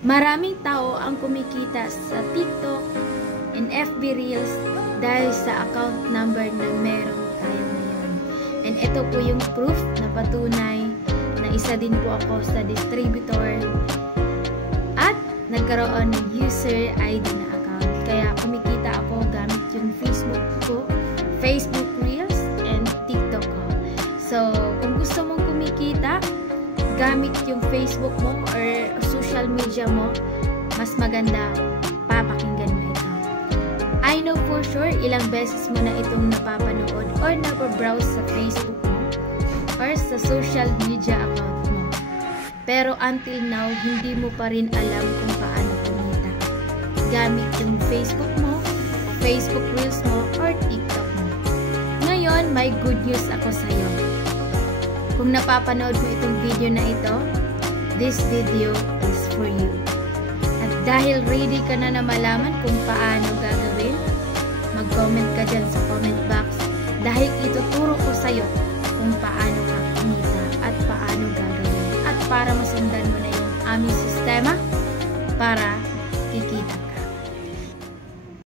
Maraming tao ang kumikita sa TikTok and FB Reels dahil sa account number na meron tayo ngayon. And ito po yung proof na patunay na isa din po ako sa distributor at nagkaroon ng user ID na account. Kaya kumikita ako gamit yung Facebook ko, Facebook Reels and TikTok ko. So, kung gusto mong kumikita gamit yung Facebook mo or social media mo, mas maganda papakinggan mo ito. I know for sure ilang beses mo na itong napapanood or napabrowse sa Facebook mo or sa social media account mo. Pero until now, hindi mo pa rin alam kung paano kumita gamit yung Facebook mo, Facebook Reels mo, or TikTok mo. Ngayon, may good news ako sa'yo. Kung napapanood mo itong video na ito, this video is for you. At dahil ready ka na malaman kung paano gagawin, mag-comment ka dyan sa comment box dahil ituturo ko sa'yo kung paano ka kumita at paano gagawin at para masundan mo na yung aming sistema para